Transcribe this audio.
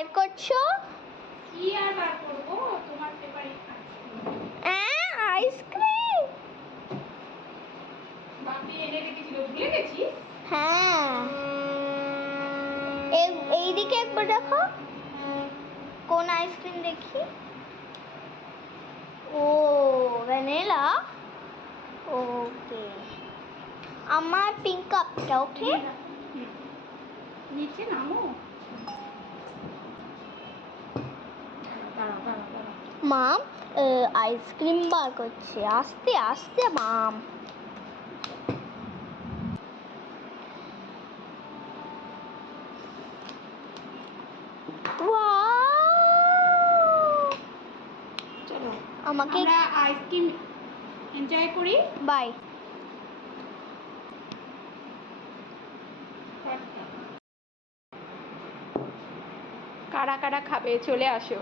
বাইর করছো? কি আর বার করবো, তোমার পেপারে আইসক্রিম। বাপি এনে রেখেছিল, ভুলে গেছিস? হ্যাঁ, এইদিকে একবার দেখো কোন আইসক্রিম দেখি। ও ভ্যানিলা। ওকে, আমার পিঙ্ক কাপটা। ওকে, নিচে নামো। মাম আইসক্রিম বার করছে, আস্তে আস্তে মাম। চলো আমাকে আমরা আইসক্রিম এনজয় করি। বাই। কারা কারা খাবে চলে আসো।